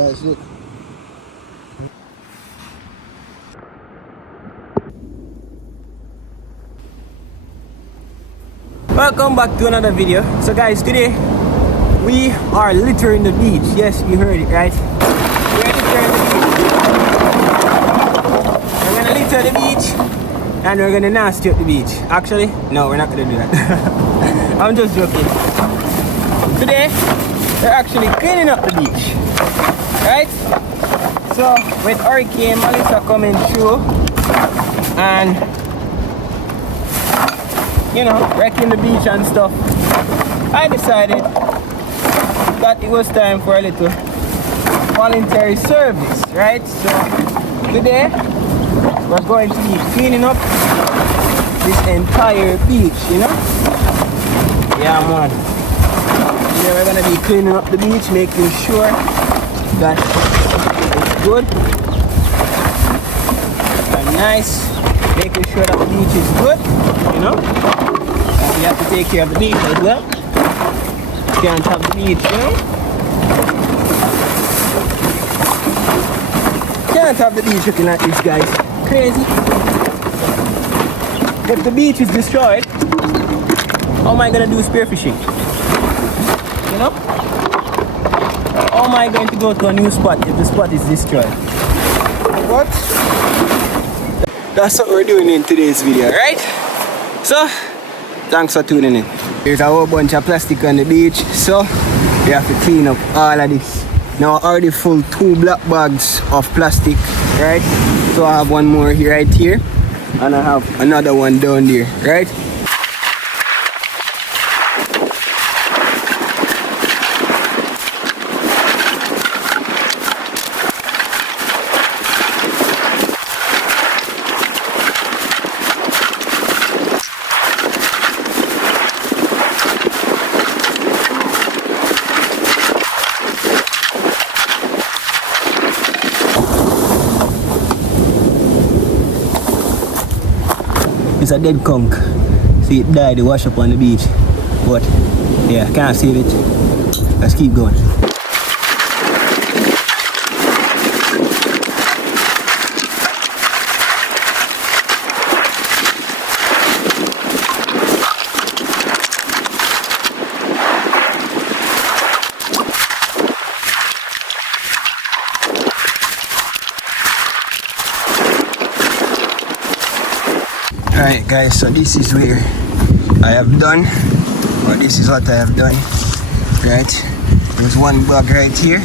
Guys, look. Welcome back to another video. So guys, today we are littering the beach. Yes, you heard it right. We're littering the beach. We're gonna litter the beach and we're gonna nasty up the beach. Actually, no, we're not gonna do that. I'm just joking. Today, we're actually cleaning up the beach. Right? So with Hurricane Melissa coming through and you know, wrecking the beach and stuff, I decided that it was time for a little voluntary service, right? So today we're going to be cleaning up this entire beach, you know? Yeah, man. Today we're gonna be cleaning up the beach, making sure that it's good and nice, making sure that the beach is good, you know. And we have to take care of the beach as well. Can't have the beach, you know. Can't have the beach looking like this, guys. Crazy. If the beach is destroyed, how am I gonna do spearfishing? You know? How am I going to go to a new spot if the spot is destroyed? But that's what we're doing in today's video, right? So, thanks for tuning in. There's a whole bunch of plastic on the beach, so we have to clean up all of this. Now I already full 2 black bags of plastic, right? So I have one more here, right here, and I have another one down there, right? It's a dead conch. See, it died, it washed up on the beach. But yeah, can't save it. Let's keep going. Alright guys, so this is where I have done, or this is what I have done, right? There's one bag right here,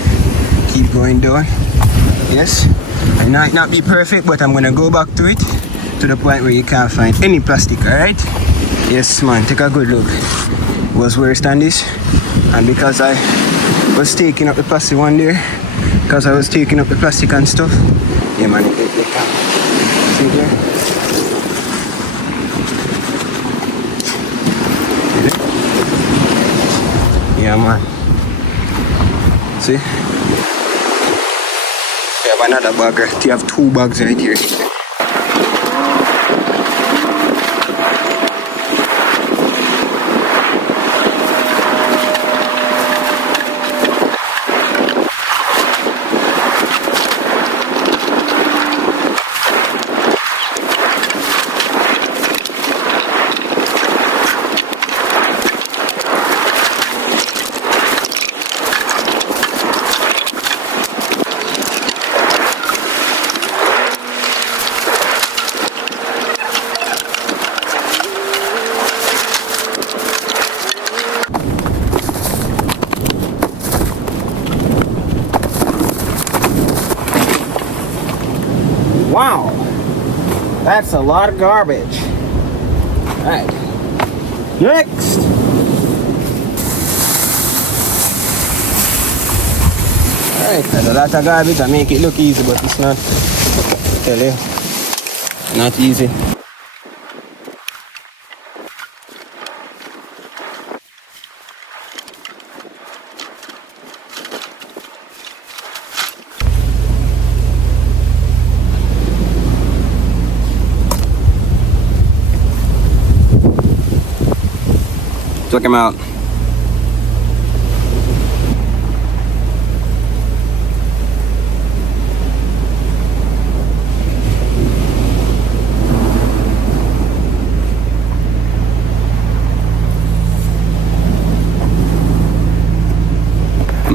keep going down, yes, it might not be perfect, but I'm gonna go back to it, to the point where you can't find any plastic, alright? Yes man, take a good look. It was worse than this, and because I was taking up the plastic one there, because I was taking up the plastic and stuff, yeah man, it can't. See there? Yeah man. See? We have another bag right. You have 2 bags right here. Wow, that's a lot of garbage. Alright, next. Alright, there's a lot of garbage. I make it look easy, but it's not. I tell you, not easy. Check him out.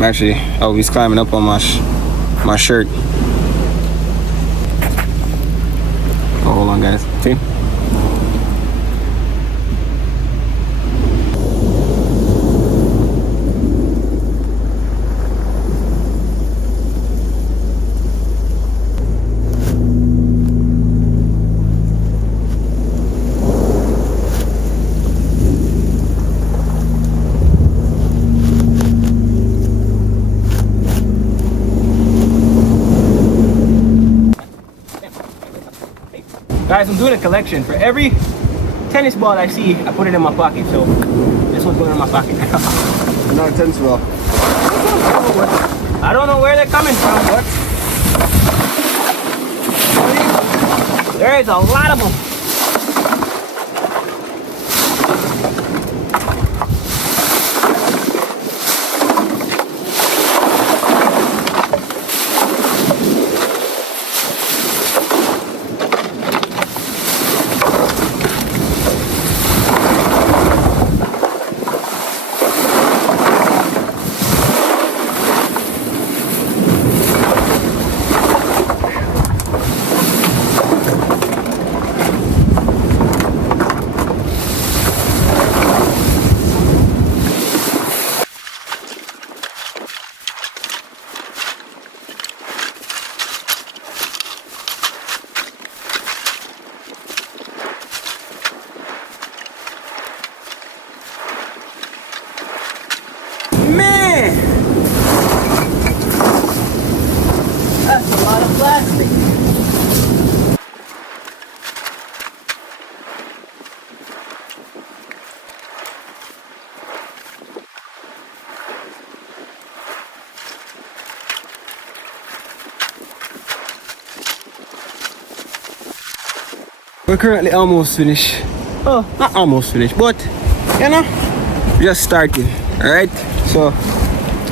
I'm actually, oh, he's climbing up on my shirt. Oh, hold on, guys. See? Guys, I'm doing a collection. For every tennis ball I see, I put it in my pocket. So this one's going in my pocket. Another tennis ball. I don't know where they're coming from, but there is a lot of them. Man, that's a lot of plastic. We're currently almost finished. Oh, not almost finished, but you know, just starting. All right. So,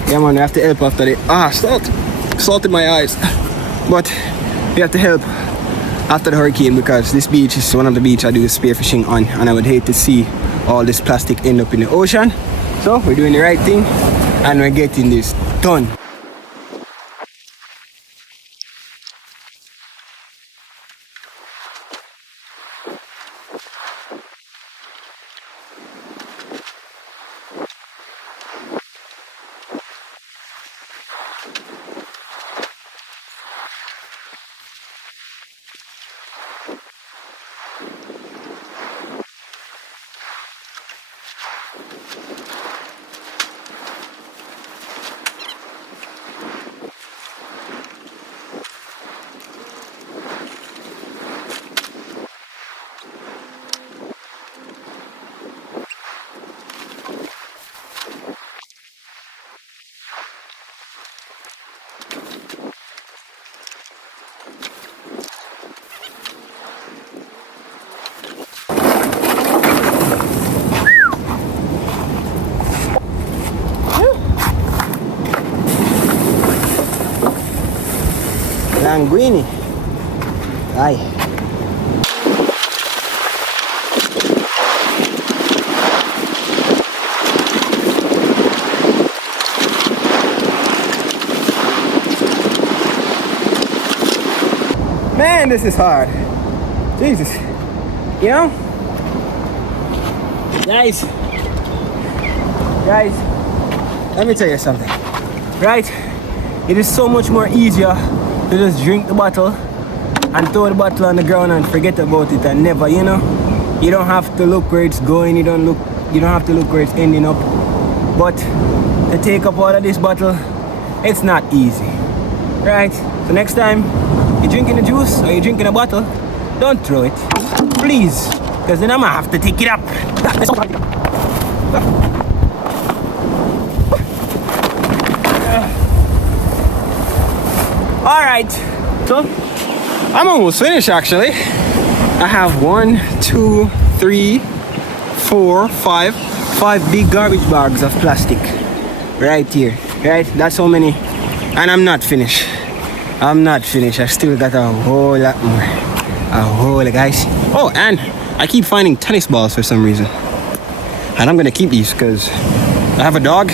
yeah, man, we have to help after the salt in my eyes. But we have to help after the hurricane because this beach is one of the beaches I do spearfishing on, and I would hate to see all this plastic end up in the ocean. So we're doing the right thing, and we're getting this done. Languini. Ay. Man, this is hard. Jesus. You know? Guys, let me tell you something. Right? It is so much more easier to just drink the bottle and throw the bottle on the ground and forget about it and never, you know, you don't have to look where it's going, you don't have to look where it's ending up. But to take up all of this bottle, it's not easy, right? So next time you're drinking the juice or you're drinking a bottle, don't throw it, please, because then I'm gonna have to take it up. Alright, so I'm almost finished actually. I have 1, 2, 3, 4, 5 big garbage bags of plastic right here, right? That's how many, and I'm not finished. I still got a whole lot more, a whole lot, guys. Oh, and I keep finding tennis balls for some reason, and I'm gonna keep these because I have a dog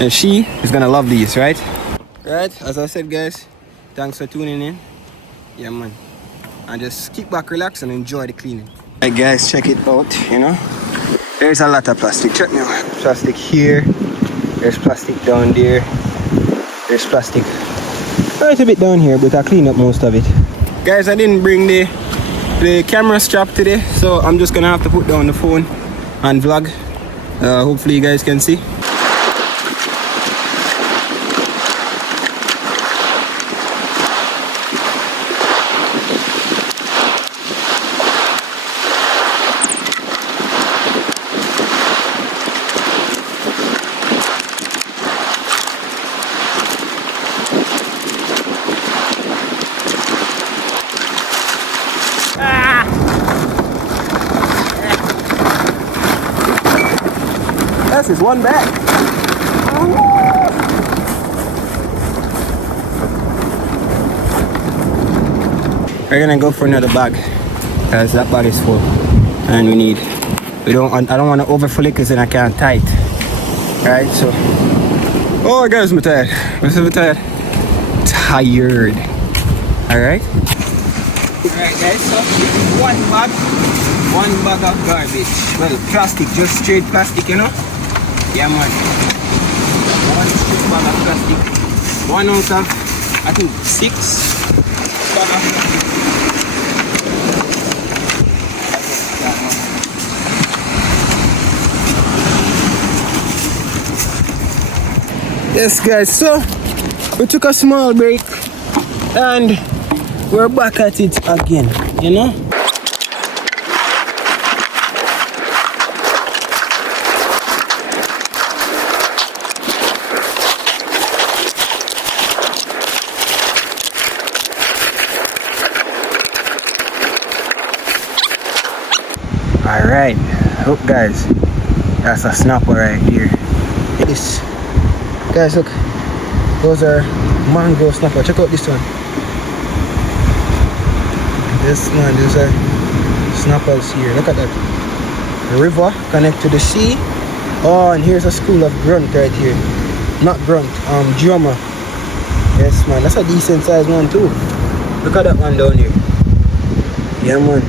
And she is gonna love these, right? Right, as I said, guys, thanks for tuning in. Yeah, man. And just keep back, relax, and enjoy the cleaning. Hey guys, check it out, you know. There's a lot of plastic. Check me out. Plastic here. There's plastic down there. There's plastic right a bit down here, but I cleaned up most of it. Guys, I didn't bring the camera strap today, so I'm just gonna have to put down the phone and vlog. Hopefully you guys can see. This is one bag. We're gonna go for another bag because that bag is full, and I don't want to overfill it because then I can't tie it. Right, so oh guys, I'm tired. I'm so tired. Alright guys, so one bag of garbage. Well, plastic, just straight plastic, you know. Yeah, man. One straight bag of plastic. 1 ounce of, I think, 6 bag of plastic. Yes, guys, so we took a small break and we're back at it again, you know. Alright, look guys, that's a snapper right here. This, guys, look, those are mango snapper. Check out this one. This man, these are snappers here. Look at that. The river connect to the sea. Oh, and here's a school of grunt right here. Not grunt, drummer. Yes, man, that's a decent sized one too. Look at that one down here. Yeah, man.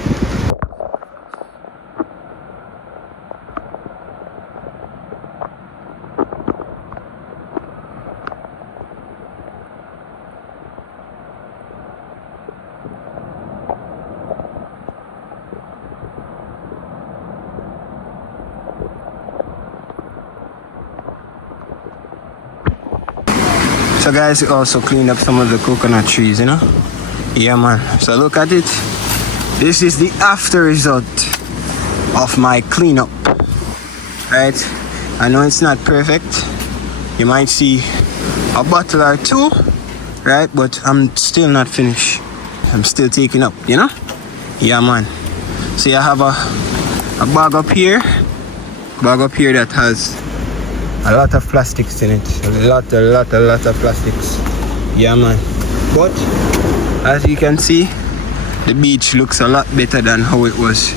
So guys, we also cleaned up some of the coconut trees, you know. Yeah, man. So look at it. This is the after result of my cleanup. Right? I know it's not perfect. You might see a bottle or two, right? But I'm still not finished. I'm still taking up, you know. Yeah, man. See, I have a bag up here that has a lot of plastics in it. A lot of plastics. Yeah, man. But as you can see, the beach looks a lot better than how it was.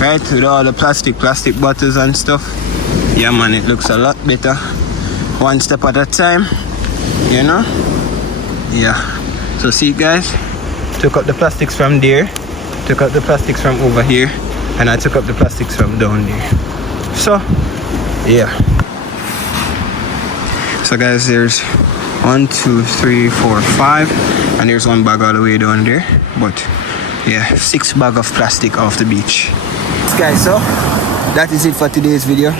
Right? With all the plastic bottles and stuff. Yeah, man, it looks a lot better. One step at a time. You know? Yeah. So see, guys, took out the plastics from there, took out the plastics from over here, and I took up the plastics from down there. So yeah. So guys, there's 1, 2, 3, 4, 5, and there's one bag all the way down there. But yeah, 6 bags of plastic off the beach. Guys, so that is it for today's video.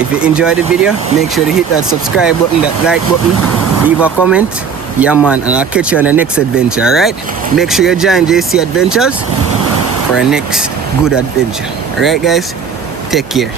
If you enjoyed the video, make sure to hit that subscribe button, that like button, leave a comment. Yeah, man, and I'll catch you on the next adventure. Alright, make sure you join JC Adventures for a next good adventure. Alright guys, take care.